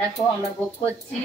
দেখো আমরা ভোগ করছি।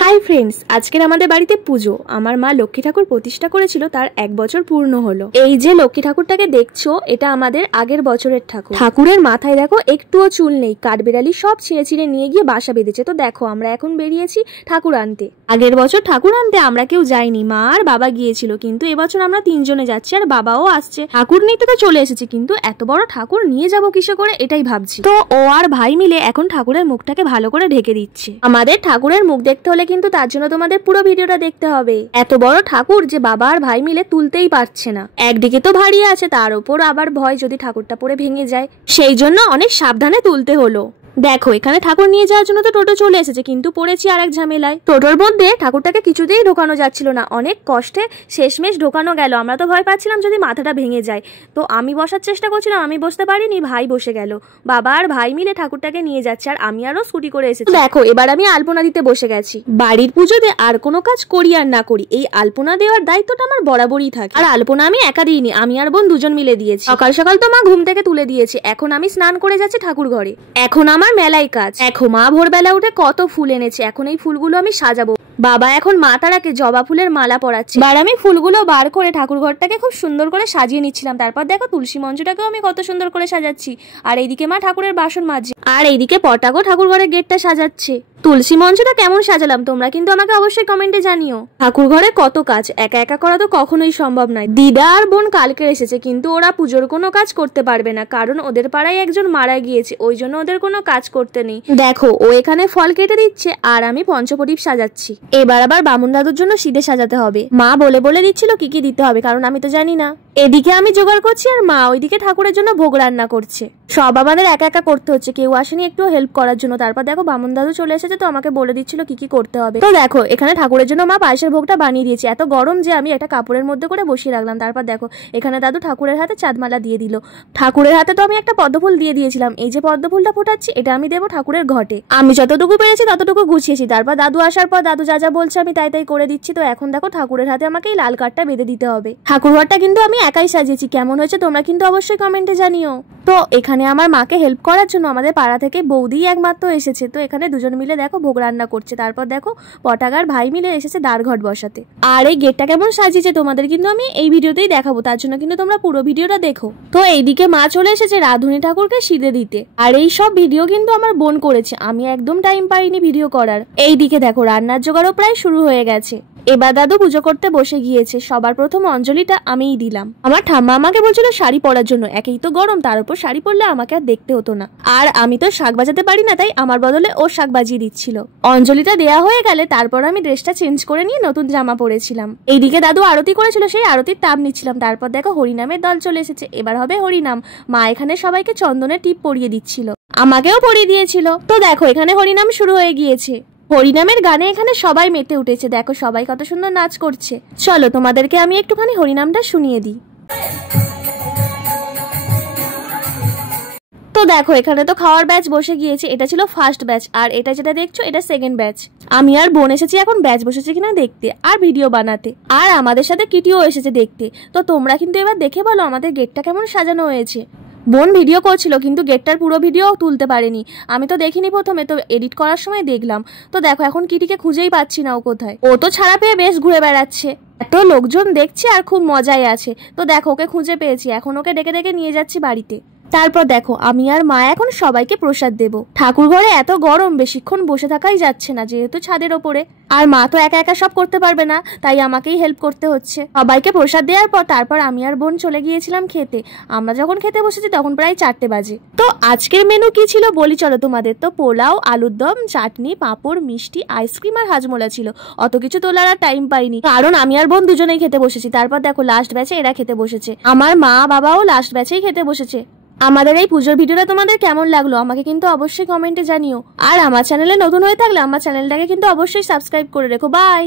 হাই ফ্রেন্ডস, আজকের আমাদের বাড়িতে পুজো। আমার মা লক্ষ্মী ঠাকুর প্রতিষ্ঠা করেছিল, তার 1 বছর পূর্ণ হলো। এই যে লক্ষ্মী ঠাকুরটাকে দেখছো, এটা আমাদের আগের বছরের ঠাকুর। ঠাকুরের মাথায় দেখো একটুও চুল নেই, কাঠবেড়ালি সব ছিঁড়ে ছিঁড়ে নিয়ে গিয়ে বাসা বেঁধেছে। তো দেখো আমরা এখন বেরিয়েছি ঠাকুর আনতে। আগের বছর ঠাকুর আনতে আমরা কেউ যাইনি, মা আর বাবা গিয়েছিল, কিন্তু এবছর আমরা 3 জনে যাচ্ছি আর বাবাও আসছে। ঠাকুর নিতে তো চলে এসেছি, কিন্তু এত বড় ঠাকুর নিয়ে যাবো কিসে করে এটাই ভাবছি। তো ও আর ভাই মিলে এখন ঠাকুরের মুখটাকে ভালো করে ঢেকে দিচ্ছে। আমাদের ঠাকুরের মুখ দেখতে হলে কিন্তু তার জন্য তোমাদের পুরো ভিডিওটা দেখতে হবে। এত বড় ঠাকুর যে বাবা আর ভাই মিলে তুলতেই পারছে না। একদিকে তো ভারী আছে, তার উপর আবার ভয় যদি ঠাকুরটা পড়ে ভেঙে যায়, সেই জন্য অনেক সাবধানে তুলতে হলো। দেখো এখানে ঠাকুর নিয়ে যাওয়ার জন্য তো টোটো চলে এসেছে, কিন্তু পড়েছি আর এক ঝামেলায়। টোটোর মধ্যে ঠাকুরটাকে কিছুতেই ঢোকানো যাচ্ছিল না, অনেক কষ্টে শেষমেশ ঢোকানো গেল। আমরা তো ভয় পাচ্ছিলাম যদি মাথাটা ভেঙে যায়। তো আমি বসার চেষ্টা করছিলাম, আমি বসতে পারিনি, ভাই বসে গেল। বাবা আর ভাই মিলে ঠাকুরটাকে নিয়ে যাচ্ছে, আর আমি আরো স্কুটি করে এসেছি। দেখো এবার আমি আলপনা দিতে বসে গেছি। বাড়ির পুজোতে আর কোনো কাজ করি আর না করি, এই আলপনা দেওয়ার দায়িত্বটা আমার বরাবরই থাকে। আর আলপনা আমি একা দিইনি, আমি আর বোন দুজন মিলে দিয়েছি। সকাল সকাল তো মা ঘুম থেকে তুলে দিয়েছে। এখন আমি স্নান করে যাচ্ছি ঠাকুর ঘরে। এখন আমার মেলায় কাজ। দেখো মা ভোরবেলা উঠে কত ফুল এনেছে, এখন এই ফুলগুলো আমি সাজাবো। বাবা এখন মা তারাকে জবা ফুলের মালা পরাচ্ছে, আর আমি ফুলগুলো বার করে ঠাকুর ঘরটাকে খুব সুন্দর করে সাজিয়ে নিচ্ছিলাম। তারপর দেখো তুলসী মঞ্চটাকেও আমি কত সুন্দর করে সাজাচ্ছি। আর এইদিকে মা ঠাকুরের বাসন মাজছে, আর এইদিকে পটাকও ঠাকুর ঘরের গেটটা সাজাচ্ছে। তুলসী মঞ্চটা কেমন সাজালাম তোমরা কিন্তু আমাকে অবশ্যই কমেন্টে জানিও। ঠাকুর ঘরে কত কাজ, একা একা করা তো কখনোই সম্ভব নয়। দিদা আর বোন কালকে এসেছে, কিন্তু ওরা পুজোর কোনো কাজ করতে পারবে না, কারণ ওদের পাড়ায় একজন মারা গিয়েছে, ওই জন্য ওদের কোনো কাজ করতে নেই। দেখো ও এখানে ফল কেটে দিচ্ছে, আর আমি পঞ্চপ্রদীপ সাজাচ্ছি। এবার আবার বামুন দাদুর জন্য সিধে সাজাতে হবে। মা বলে বলে দিচ্ছিল কি কি দিতে হবে, কারণ আমি তো জানি না। এদিকে আমি জোগাড় করছি, আর মা ওইদিকে ঠাকুরের জন্য ভোগ রান্না করছে। সব আমাদের একা একা করতে হচ্ছে, কেউ আসেনি একটু হেল্প করার জন্য। তারপর দেখো বামুন দাদু চলে এসেছে, তো আমাকে বলে দিচ্ছিল কি কি করতে হবে। তো দেখো এখানে ঠাকুরের জন্য মা পায়েসের ভোগটা বানিয়ে দিয়েছে। এত গরম যে আমি একটা কাপড়ের মধ্যে করে বসিয়ে রাখলাম। তারপর দেখো এখানে দাদু ঠাকুরের হাতে চাঁদমালা দিয়ে দিল। ঠাকুরের হাতে তো আমি একটা পদ্মফুল দিয়ে দিয়েছিলাম। এই যে পদ্মফুলটা ফোটাচ্ছি, এটা আমি দেবো ঠাকুরের ঘটে। আমি যতটুকু পেরেছি ততটুকু গুছিয়েছি। তারপর দাদু আসার পর দাদু যা যা বলছে আমি তাই তাই করে দিচ্ছি। তো এখন দেখো ঠাকুরের হাতে আমাকে এই লাল কাঠটা বেঁধে দিতে হবে। ঠাকুর ঘরটা কিন্তু আমি একাই সাজিয়েছি, কেমন হয়েছে তোমরা কিন্তু অবশ্যই কমেন্টে জানিও। তো এখানে আমার মাকে হেল্প করার জন্য আমাদের পাড়া থেকে বৌদি একমাত্র এসেছে। তো এখানে দুজন মিলে দেখো ভোগ রান্না করছে। তারপর দেখো পটাকার ভাই মিলে এসেছে দ্বারঘট বসাতে। আর এই গেটটা কেমন সাজিয়েছে তোমাদের কিন্তু আমি এই ভিডিওতেই দেখাবো, তার জন্য কিন্তু তোমরা পুরো ভিডিওটা দেখো। তো এইদিকে মা চলে এসেছে রাধুনী ঠাকুরকে সিধে দিতে। আর এই সব ভিডিও কিন্তু আমার বোন করেছে, আমি একদম টাইম পাইনি ভিডিও করার। এইদিকে দেখো রান্নার জোগাড়ও প্রায় শুরু হয়ে গেছে। এবার দাদু পুজো করতে বসে গিয়েছে। সবার প্রথম অঞ্জলিটা আমিই দিলাম। আমার ঠাম্মা আমাকে বলছিল শাড়ি পরার জন্য, একেই তো গরম, তার উপর শাড়ি পরলে আমাকে আর দেখতে হতো না। আর আমি তো শাক বাজাতে পারি না, তাই আমার বদলে ও শাক বাজিয়ে দিচ্ছিল। অঞ্জলিটা দেয়া হয়ে গেলে তারপর আমি ড্রেসটা চেঞ্জ করে নিয়ে নতুন জামা পরেছিলাম। এইদিকে দাদু আরতি করেছিল, সেই আরতির তাপ নিচ্ছিলাম। তারপর দেখো হরিনামের দল চলে এসেছে, এবার হবে হরিনাম। মা এখানে সবাইকে চন্দনের টিপ পরিয়ে দিচ্ছিল, আমাকেও পরিয়ে দিয়েছিল। তো দেখো এখানে হরিনাম শুরু হয়ে গিয়েছে। হরিনামের গানে এখানে সবাই মেতে উঠেছে। দেখো সবাই কত সুন্দর নাচ করছে। চলো তোমাদেরকে আমি একটুখানি হরিনামটা শুনিয়ে দিই। তো দেখো এখানে তো খাওয়ার ব্যাচ বসে গিয়েছে। এটা ছিল ফার্স্ট ব্যাচ, আর এটা যেটা দেখছো এটা সেকেন্ড ব্যাচ। আমি আর বোন এসেছি এখন ব্যাচ বসেছে কিনা দেখতে আর ভিডিও বানাতে। আর আমাদের সাথে কিটিও এসেছে দেখতে। তো তোমরা কিন্তু এবার দেখে বলো আমাদের গেটটা কেমন সাজানো হয়েছে। বোন ভিডিও করছিল, কিন্তু গেটটার পুরো ভিডিও তুলতে পারেনি। আমি তো দেখিনি প্রথমে, তো এডিট করার সময় দেখলাম। তো দেখো এখন কিটিকে খুঁজেই পাচ্ছি না, ও কোথায়। ও তো ছাড়া পেয়ে বেশ ঘুরে বেড়াচ্ছে, এত লোকজন দেখছে আর খুব মজাই আছে। তো দেখো ওকে খুঁজে পেয়েছি, এখন ওকে ডেকে ডেকে নিয়ে যাচ্ছি বাড়িতে। তারপর দেখো আমি আর মা এখন সবাইকে প্রসাদ দেব। ঠাকুর ঘরে এত গরম, বেশিক্ষণ বসে থাকাই যাচ্ছে না, যেহেতু ছাদের ওপরে। আর মা তো একা একা সব করতে পারবে না, তাই আমাকেই হেল্প করতে হচ্ছে। সবাইকে প্রসাদ দেওয়ার পর তারপর আমি আর বোন চলে গিয়েছিলাম খেতে। আমরা যখন খেতে বসেছি তখন প্রায় 4টে বাজে। তো আজকের মেনু কি ছিল বলি চলো তোমাদের। তো পোলাও, আলুর দম, চাটনি, পাঁপড়, মিষ্টি, আইসক্রিম আর হাজমোলা ছিল। অত কিছু তোলার আর টাইম পাইনি, কারণ আমি আর বোন দুজনেই খেতে বসেছি। তারপর দেখো লাস্ট ব্যাচে এরা খেতে বসেছে। আমার মা বাবাও লাস্ট ব্যাচেই খেতে বসেছে। আমাদের এই পুজোর ভিডিওটা তোমাদের কেমন লাগলো আমাকে কিন্তু অবশ্যই কমেন্টে জানিও। আর আমার চ্যানেলে নতুন হয়ে থাকলে আমার চ্যানেলটাকে কিন্তু অবশ্যই সাবস্ক্রাইব করে রেখো। বাই।